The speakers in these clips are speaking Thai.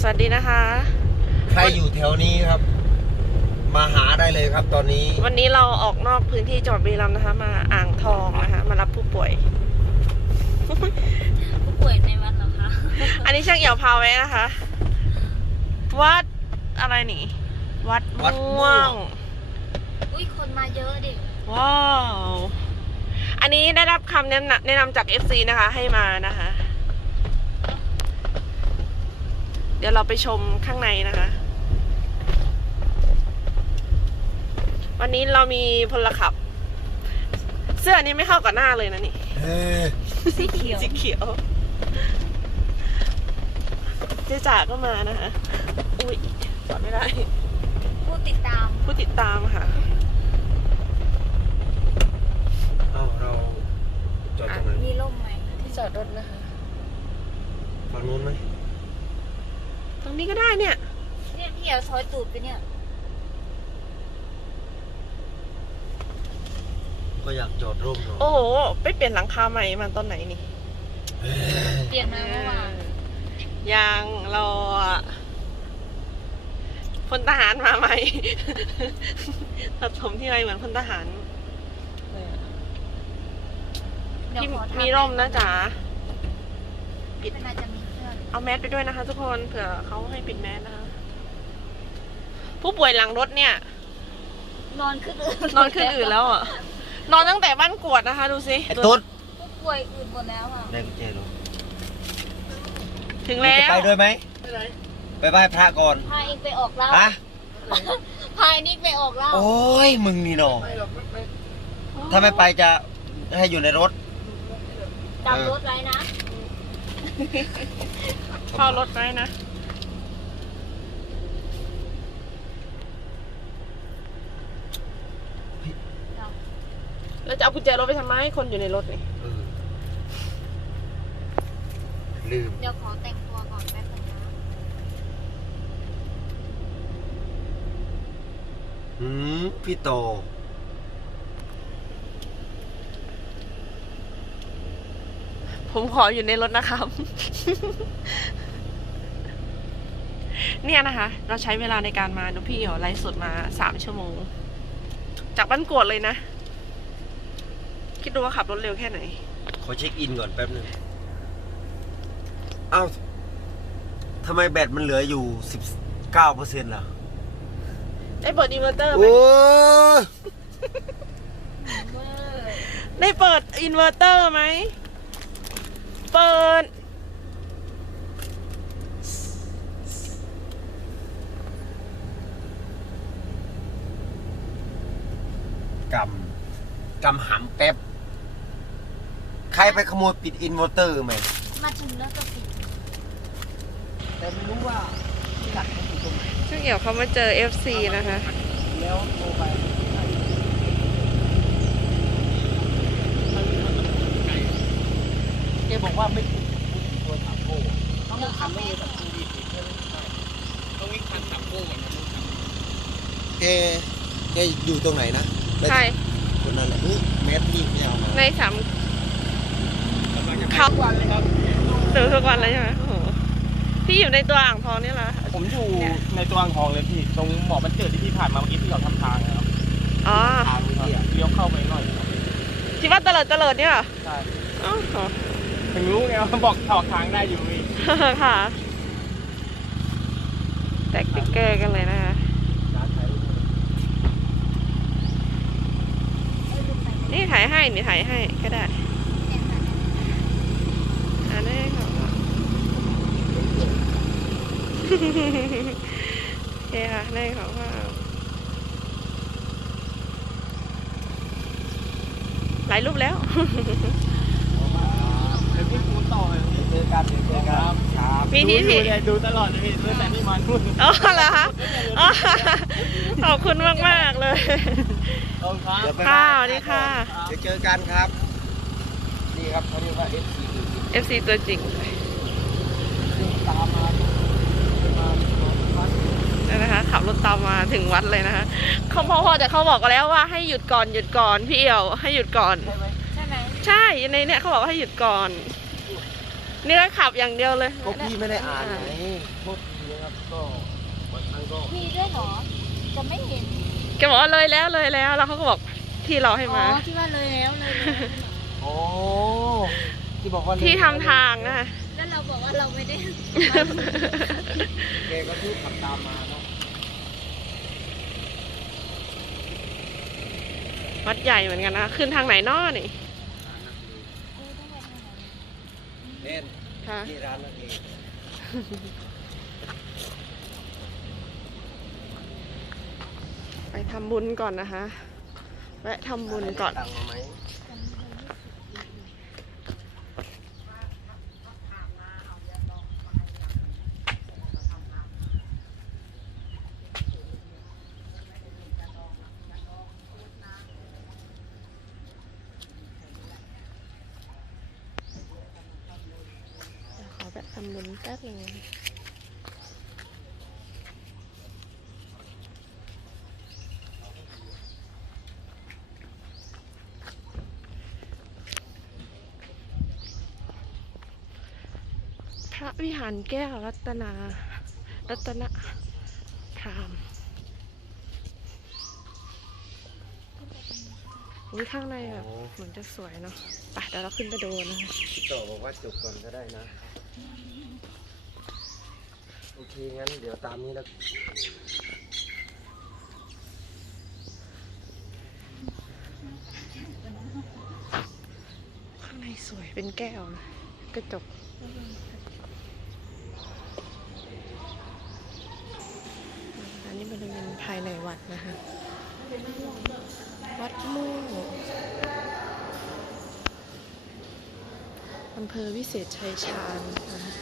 สวัสดีนะคะ ใครอยู่แถวนี้ครับ มาหาได้เลยครับตอนนี้ วันนี้เราออกนอกพื้นที่จังหวัดบุรีรัมย์นะคะ มาอ่างทองนะคะ มารับผู้ป่วย ผู้ป่วยในวัดเหรอคะ อันนี้ช่างเหี่ยวพาไว้นะคะ วัดอะไรนี่ วัดวัดม่ม่ววง ง อุ้ยคนมาเยอะดิว้าว อันนี้ได้รับคำแนะนำแนะนำจาก FC นะคะ ให้มานะคะ เดี๋ยวเราไปชมข้างในนะคะ วันนี้เรามีพลขับ เสื้อนี้ไม่เข้ากับหน้าเลยนะนี่เฮ้ยสีเขียวสีเขียวเจ๊จ๋าก็มานะคะ อุ้ยจอดไม่ได้ ผู้ติดตาม ผู้ติดตามค่ะเอ้าเราจอดตรงไหนมีร่มไหมที่จอดรถนะคะฝั่งนู้นไหมต รงนี้ก็ได้เนี่ย เนี่ยพี่เอาซอยตูดไปเนี่ย ก็อยากจอดร่มหน่อยโอ้โห ไปเปลี่ยนหลังคาใหม่มาตอนไหนนี่เฮ้ยเปลี่ยนมาเมื่อวานยังรอพลทหารมาใหม่ ตัดผมที่ไรเหมือนพลทหารเลยอะเดี๋ยวพี่ขอทำมีร่มนะจ๋าไม่เป็นไรจะมี เพื่อนเอาแมสไปด้วยนะคะ ทุกคนเผื่อเขาให้ปิดแมสนะคะ ผู้ป่วยหลังรถเนี่ย นอนขึ้นอื่นนอนขึ้นอื่นแล้วอะ นอนตั้งแต่บ้านกวดนะคะ ดูสิไอ้ตุ๊ดผู้ป่วยอื่นหมดแล้วค่ะได้กุญแจรถถึงแล้วจะไปด้วยไหมไปไหว้พระก่อนพาเองไปออกเหล้าฮะพาไอ้นิกไปออกเหล้าโอ้ยมึงนี่หนอถ้าไม่ไปจะให้อยู่ในรถจำรถไว้นะ เข้ารถไว้นะแล้วจะเอากุญแจรถไปทำไมคนอยู่ในรถนี่เออลืม เดี๋ยวขอแต่งตัวก่อนแป๊บนึงนะหืมพี่โต ผมขออยู่ในรถนะครับ เนี่ยนะคะ เราใช้เวลาในการมาดูพี่เอ๋อไลฟ์สดมาสามชั่วโมง จากบ้านกวดเลยนะ คิดดูว่าขับรถเร็วแค่ไหน ขอเช็คอินก่อนแป๊บหนึงเอ้าทำไมแบตมันเหลืออยู่สิบเก้าเปอร์เซ็นต์ล่ะได้เปิดอินเวอร์เตอร์ไหมโอ้ยเว้ยได้เปิดอินเวอร์เตอร์ไหม เปิด กำกำหำแป๊บ ใครไปขโมยปิดอินเวอร์เตอร์ไหมมาถึงแล้วก็ปิด แต่ไม่รู้ว่าที่หลักมันอยู่ตรงไหนซึ่งเดี๋ยวเขามาเจอ FC นะคะ แล้วโทรไป แกบอกว่าไม่ถูกตัวสามโก้เขาไม่ทำไม่แบบดูดีผิดใช่ไหมต้องวิ่งทันสามโก้ก่อนนะแกแกอยู่ตรงไหนนะใช่ตรงนั้นแหละเฮ้ยแมสพี่ไม่เอามาในสามเขาดูทุกวันเลยใช่ไหมโอ้โหพี่อยู่ในตัวอ่างทองนี่เหรอผมอยู่ในตัวอ่างทองเลยพี่ ตรงหมอบันเจิดที่พี่ผ่านมาเมื่อกี้ที่เราทำทางนะครับอ๋อทางเมื่อกี้อะเลี้ยวเข้าไปหน่อยครับที่ว่าเตลิดเตลิดเนี่ยเหรอใช่ อ๋อ ถึงรู้ไงว่าบอกถอกทางได้อยู่พี่ค่ะแตกติ๊กเกอร์กันเลยนะคะ นี่ถ่ายให้ นี่ถ่ายให้ก็ได้อ่าได้ค่ะโอเคค่ะได้ของว่าหลายรูปแล้ว พี่พูดต่อเลยเจอกันเดี๋ยวเจอกันครับมีที่ดูที่เนี่ยดูตลอดเลยพี่ตั้งแต่นี่มานู่นอ๋อเหรอคะอ๋อขอบคุณมากมากๆเลยขอบคุณครับเดี๋ยวไปค่ะบ้านสวัสดีค่ะ เดี๋ยวเจอกันครับ นี่ครับเขาเรียกว่า FC คือ FC ตัวจริงตามมามาวัดนั่นนะคะขับรถตามมาถึงวัดเลยนะคะเขาพอพอแต่เขาบอกแล้วว่าให้หยุดก่อนหยุดก่อนพี่เอี่ยวให้หยุดก่อน ใช่ไหมใช่ไหมใช่ในเนี่ยเขาบอกว่าให้หยุดก่อน นี่ก็ขับอย่างเดียวเลยพวกพี่ไม่ได้อ่านไงพวกพี่นะครับก็บางครั้งก็มีด้วยเหรอจะไม่เห็นแกบอกว่าเลยแล้วเลยแล้วแล้วเขาก็บอกที่เราให้อ๋อมาที่ว่าเลยแล้วเลยแล้วโอ้ที่บอกว่าที่ทำทางนะคะแล้วเราบอกว่าเราไม่ได้แกก็ที่ขับตามมาเนาะวัดใหญ่เหมือนกันนะ ขึ้นทางไหนนอนี่ เล่นค่ะที่ร้านนั่นเองไปทำบุญก่อนนะคะ แวะทำบุญก่อน ได้ตังค์มาไหม ขอแวะทำบุญแป๊บหนึงพ ระวิหารแก้วรัตนา รัตนพรามอุ้ยข้างในแบบเหมือนจะสวยเนาะไปเดี๋ยวเราขึ้นไปดูนะคะพี่โตบอกว่าจบก่อนก็ได้นะ โอเค งั้นเดี๋ยวตามนี้แล้วข้างในสวยเป็นแก้วนะกระจก อันนี้บริเวณภาย ในวัดนะคะ วัดมู่อำเภอวิเศษชัยชาญนะคะ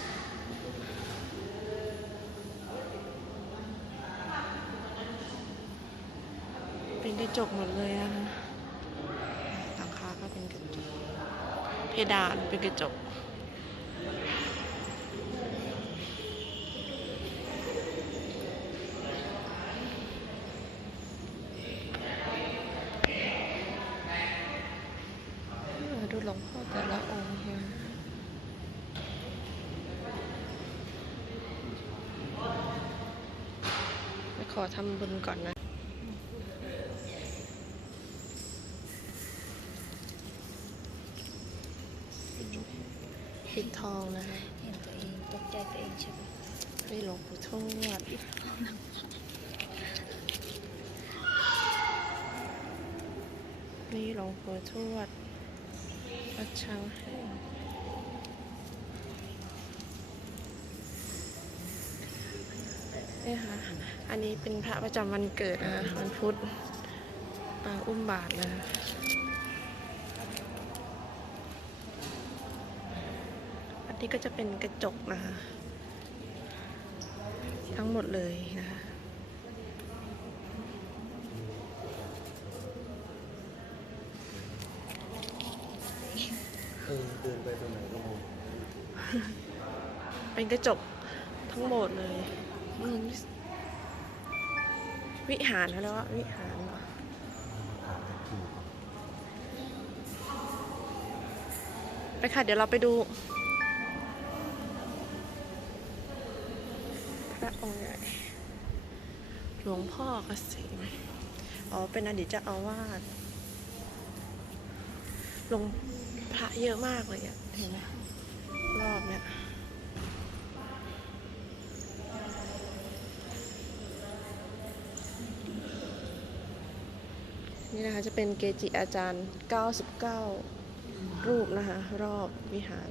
เป็นกระจกหมดเลยนะคะหลังคาก็เป็นกระจก เพดานเป็นกระจก เออดูหลวงพ่อแต่ละองค์เนี่ยไปขอ ทำบุญก่อนนะปิดทองนะคะเห็นตัวเองตกใจตัวเองใช่ไหมไปหลวงปู่ทวดนี่หลวงปู่ทวดวัดช้างให้นี่ค่ะ อันนี้เป็นพระประจำวันเกิดนะคะวันพุธปางอุ้มบาทนะคะอันนี้ก็จะเป็นกระจกนะคะ ทั้งหมดเลยนะคะเออเดินไปตรงไหนก็มองเป็นกระจกทั้งหมดเลยอืม วิหารเขาเรียกว่าวิหารเหรอไปค่ะ เดี๋ยวเราไปดู พระองค์ใหญ่หลวงพ่อเกษมอ๋อ เป็นอดีตเจ้าอาวาสหลวงพระเยอะมากเลยอะเห็นไหมรอบเนี่ย นี่นะคะจะเป็นเกจิอาจารย์ 99 รูปนะคะ รอบวิหาร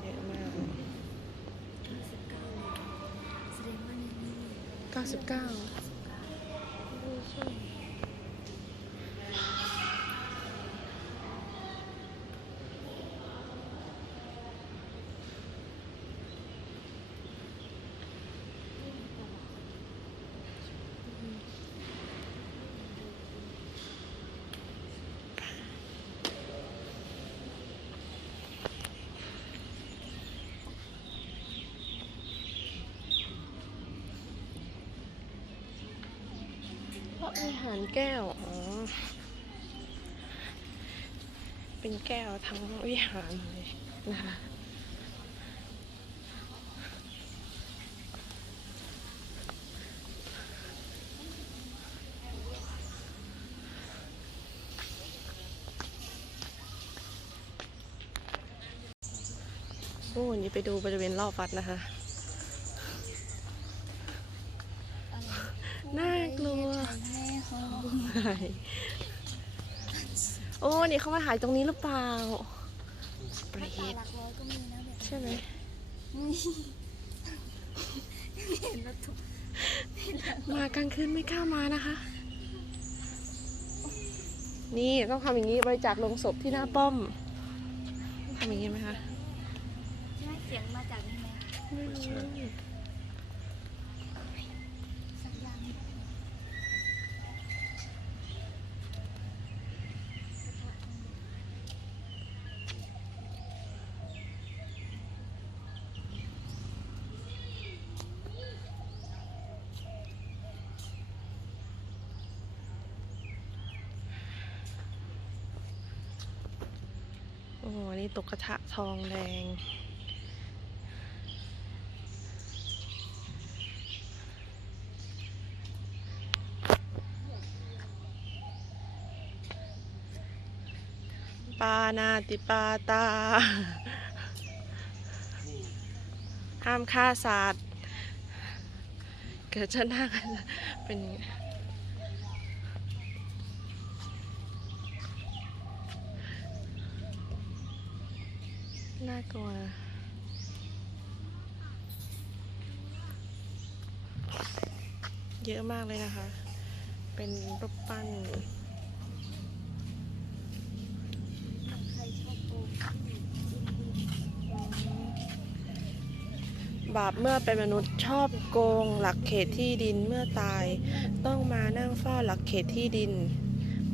เยอะมาก 99 ให้หารแก้ว อ๋อ เป็นแก้วทั้งวิหารเลยนะคะโอ้วันี่ไปดูบริเวณรอบวัดนะคะ เขาโอ้นี่เขามาถ่ายตรงนี้หรือเปล่าเปรตาตหลักร้อยก็มีนะแบบใช่ไหมนี้เห็นแล้วทุกมากลางคืนไม่กล้ามานะคะ นี่ต้องทำอย่างนี้บริจาคลงศพที่หน้าป้อมทำอย่างนี้ไหมคะใช่ไหมเสียงมาจากนี่ไหม ไม่รู้ สักอย่าง โอ้โหนี่ตกกระทะทองแดง ปานาติปาตา ห้ามฆ่าสัตว์ เกิดจะนั่งเป็นอย่าง น่ากลัวเยอะมากเลยนะคะ เป็นรูปปั้นบโกงบาปเมื่อเป็นมนุษย์ชอบโกง หลักเขตที่ดินเมื่อตาย ต้องมานั่งเฝ้าหลักเขตที่ดิน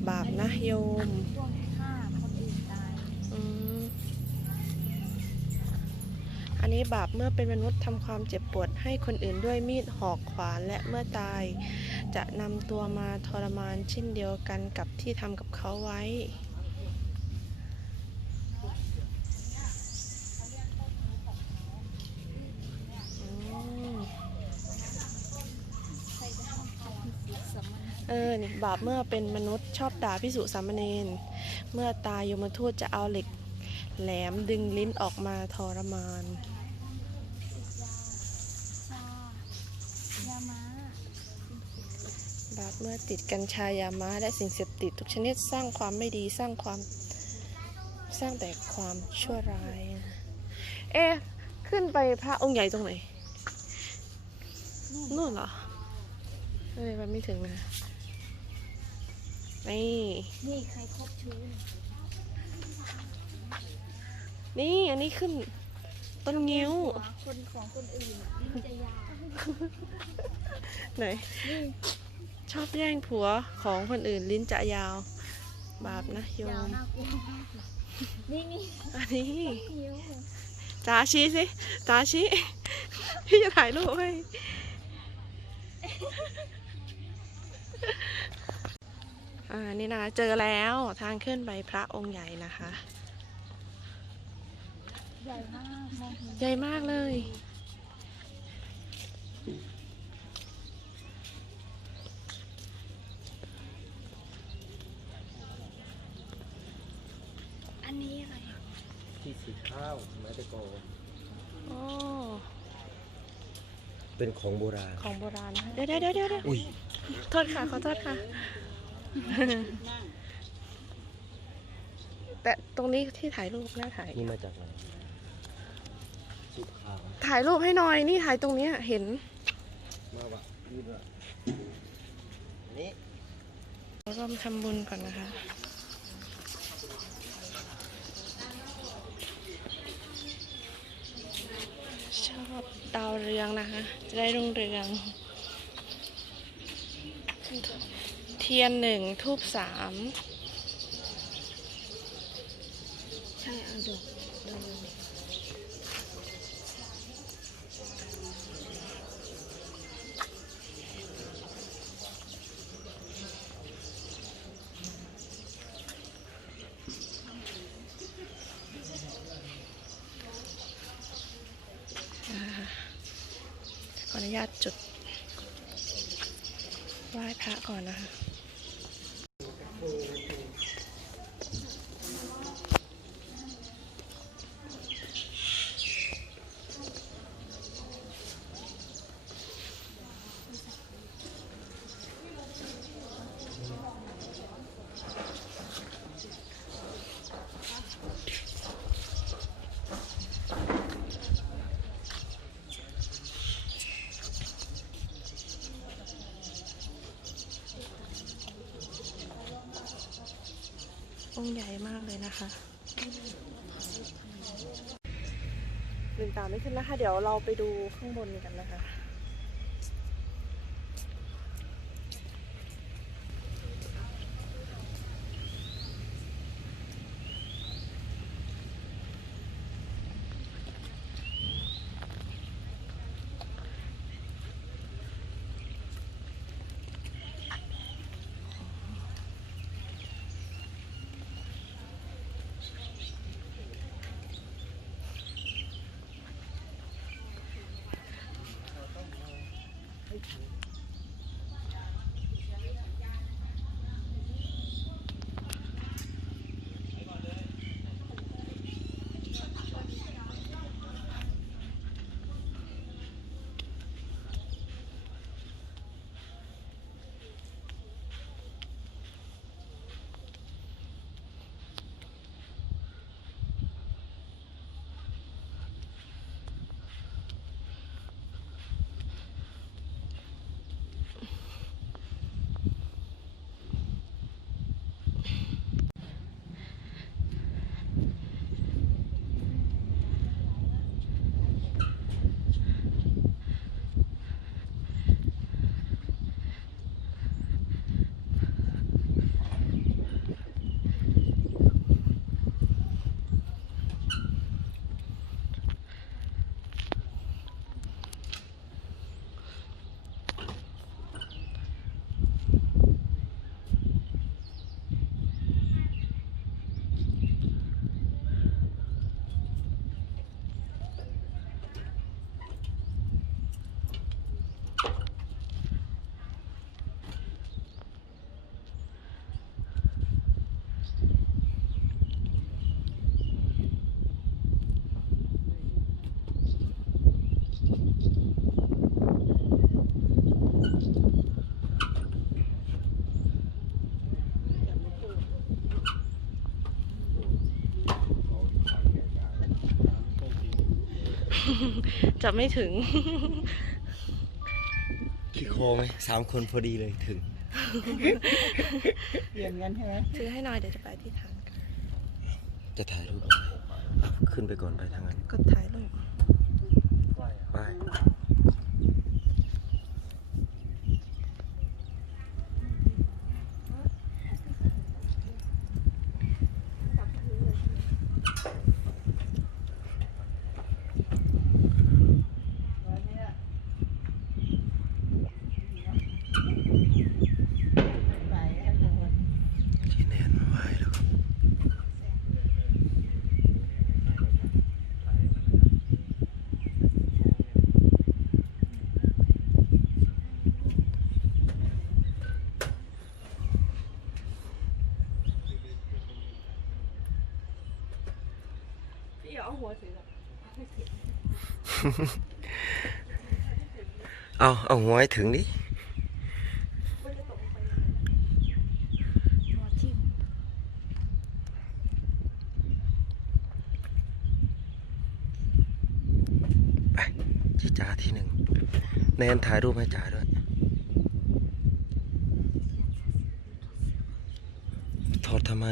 บาปนะโยม ต้องฆ่าคนอื่นตาย อืมอั นี้บาปเมื่อเป็นมนุษย์ทำความเจ็บปวดให้คนอื่นด้วยมีดหอกขวานและเมื่อตาย จะนำตัวมาทรมานเช่นเดียวกันกับที่ทำกับเขาไว้ เออนี่บาปเมื่อเป็นมนุษย์ชอบด่าพิสุสามเณรเมื่อตายยมทูตจะเอาเหล็กแหลมดึงลิ้นออกมาทรมาน ยาชายาม้า บาป เมื่อติดกัญชายาม้าและสิ่งเสพติดทุกชนิดสร้างความไม่ดีสร้างความสร้างแต่ความชั่วร้าย เอ๊ะ ขึ้นไปพระองค์ใหญ่ตรงไหนนู่นเหรอเอ้ยมันไม่ถึงนะนี่นี่ใครคบชู้นี่อันนี้ขึ้นต้นงิ้วหัวคนของคนอื่นลิ้นจะยาวไหนนี่ ชอบแย่งผัวของคนอื่นลิ้นจะยาว บาปนะโยยาวมน่ากลัวมากเลยนี่นี่อันนี้นิ้วจ้าชี้สิจ้าชี้พี่จะถ่ายรูปให้อ่านี่นะเจอแล้วทางขึ้นไปพระองค์ใหญ่นะคะ ใหญ่มากมองเห็นใหญ่มากเลย นนี้อะไรที่สีข้าวไม้ตะโกโอ้เป็นของโบราณ ของโบราณนะเดี๋ยวเดี๋ยวเดี๋ยวเดี๋ยวอุ้ย โทษค่ะขอโทษค่ะ แต่ตรงนี้ที่ถ่ายรูปน่าถ่าย นี่มาจากไหนสุขาวถ่ายรูปให้หน่อยนี่ถ่ายตรงเนี้ยเห็น มาวะยืดละอันนี้ร่วมทำบุญก่อนนะคะ ชอบ ดาวเรืองนะคะ จะได้รุ่งเรือง เทียนหนึ่งทูบสาม ใช่เอาดอกดอก ขออนุ ญาตจุดไหว้พระก่อนนะคะ องใหญ่มากเลยนะคะลืมตาไม่ขึ้นนะคะ เดี๋ยวเราไปดูข้างบนกันนะคะ จะไม่ถึงขี้โคไหมสามคนพอดีเลยถึงเปลี่ยนกันใช่ไหมถือให้หน่อยเดี๋ยวจะไปที่ฐานกันจะถ่ายรูปขึ้นไปก่อนไปทางนั้นกดถ่ายรูปไป ที่แนนมาไหว้แล้วครับ พี่เอาหัวถือ เอาเอาหัวให้ถึงดิหัวทิ่มไปจีจ้าที่หนึ่งแนนถ่ายรูปให้จ๋าด้วย ถอดทำไม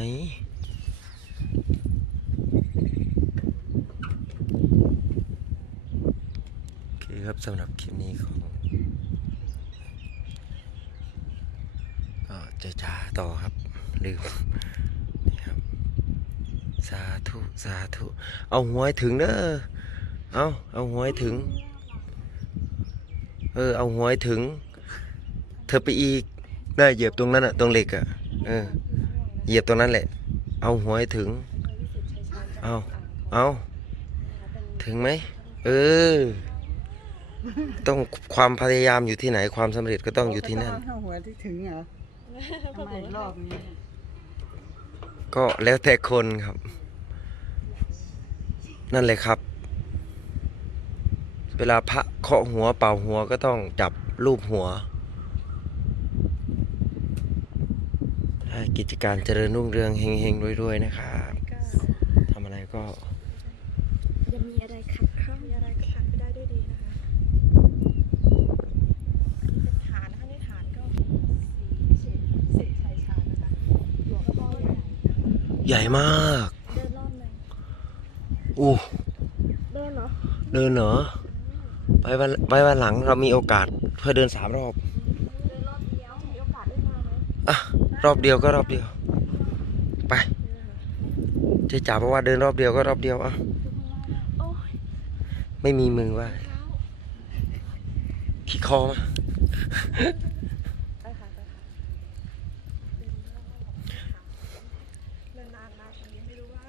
โอเครับสำหรับคลิปนี้ของก็จะจ้าต่อครับลืมนี่ครับ สาธุ สาธุ เอาหัวให้ถึงเด้อเอาเอาหัวให้ถึง เออ เอาหัวให้ถึง เธอไปอีกได้เหยียบตรงนั้นอะตรงเหล็กอะเออ เหยียบตรงนั้นแหละ เอาหัวให้ถึง เอาเอาถึงไหมเออ ต้องความพยายามอยู่ที่ไหนความสำเร็จก็ต้องอยู่ที่นั่น เข้าหัวที่ถึงเหรอทำไมรอบนี้ก็แล้วแต่คนครับ นั่นเลยครับ เวลาพระเคาะหัวเป่าหัวก็ต้องจับรูปหัวให้กิจการเจริญรุ่งเรืองเฮงๆรวยๆนะครับทำอะไรก็ จะมีอะไรขัดข้อง มีอะไรก็ผ่านไปได้ด้วยดีนะคะเป็นฐานนะคะนี่ฐานก็สีเฉดเศษชายชาญนะคะหลวงพ่อ ใหญ่นะคะใหญ่มากเดินรอบหนึ่งอู้เดินเหรอเดินเหรอไปวันไปวันหลังเรามีโอกาสเพื่อเดินสามรอบเดินรอบเดียวมีโอกาสได้มาไหมอะรอบเดียวก็รอบเดียว ไปเจ๊จ๋าบอกว่าเดินรอบเดียวก็รอบเดียวอะโอ้ยไม่มีมือว่าขี้คอมา ไปค่ะไปค่ะนานๆมาทีนี้ไม่รู้ว่า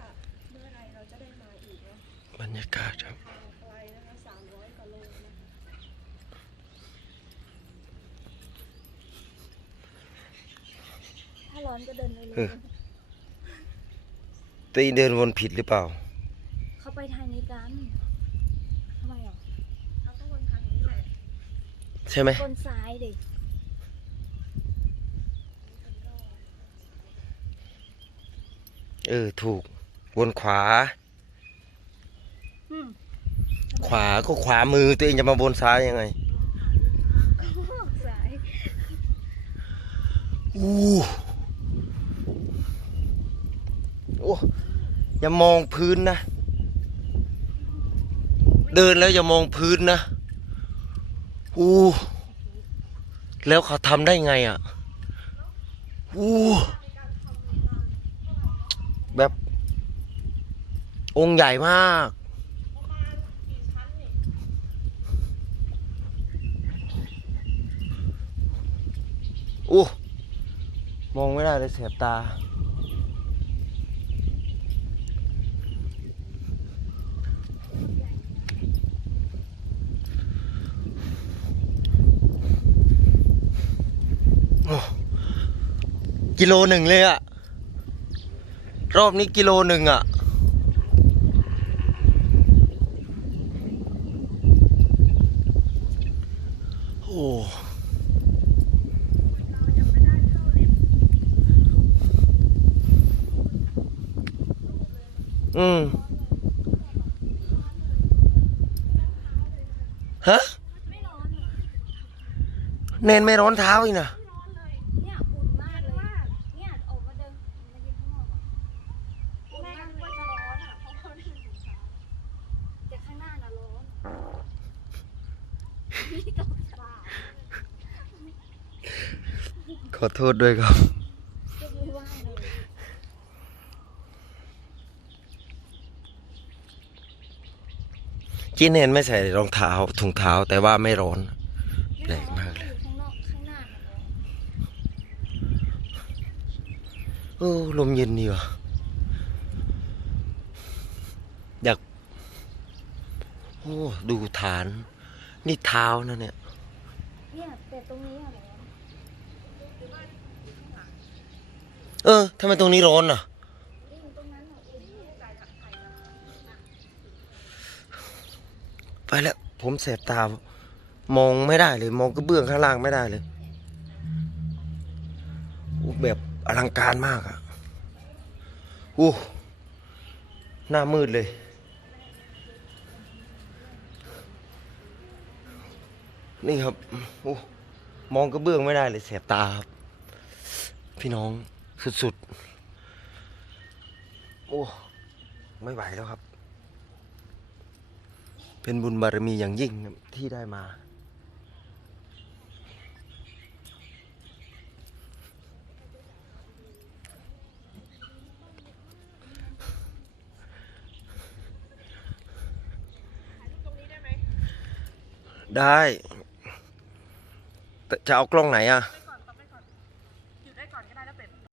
เมื่อไรเราจะได้มาอีกเนาะ บ รรยากาศครับไกลนะคะสามร้อยกว่าโลนะคะถ้าร้อนก็เดินเลยเออตีเดินวนผิดหรือเปล่า เขาไปทางนี้กันทำไมอะเขาก็วนทางนี้แหละใช่ไหมคนซ้ายดิเออ ถูก วนขวาอืม ขวาก็ขวามือตัวเองจะมาบนซ้ายยังไงซ้ายอู้โอ้อย่ามองพื้นนะ เดินแล้วอย่ามองพื้นนะอู้แล้วเขาทำได้ไงอะอู้แบบองค์ใหญ่มาก อู้มองไม่ได้เลยแสบตาโอ้กิโลหนึ่งเลยอะรอบนี้กิโลหนึ่งอะโอ้อืมฮะ ไม่ร้อนเหรอ เนนไม่ร้อนเท้าอีกนะเนี่ยอุ่นมากเลย เนี่ยออกมาเดินมายืนข้างนอกอะอุ่นมากเลยจะร้อนอะ เพราะเขาไม่ถึงเช้าแต่ข้างหน้าน่ะร้อนนี่ตกปลาขอโทษด้วยครับ จะไม่ว่าเลยกินเนนไม่ใส่รองเท้าถุงเท้าแต่ว่าไม่ร้อน แปลกมากเลย อยู่ข้างนอกข้างหน้าน่ะร้อน โอ้ลมเย็นดีว่ะ อยาก โอ้ดูฐาน นี่เท้านะเนี่ย เนี่ยแต่ตรงนี้อะร้อนเออทำไมตรงนี้ร้อนอะนี่ตรงนั้นอะอุ่นไปแล้ว ผมแสบตามองไม่ได้เลย มองกระเบื้องข้างล่างไม่ได้เลยโอ้ แบบอลังการมากอะอู้หน้ามืดเลย นี่ครับโอ้มองกระเบื้องไม่ได้เลยแสบตาครับ พี่น้องสุดๆ โอ้ ไม่ไหวแล้วครับ เป็นบุญบารมีอย่างยิ่งที่ได้มา ได้ จะเอากล้องไหนอะ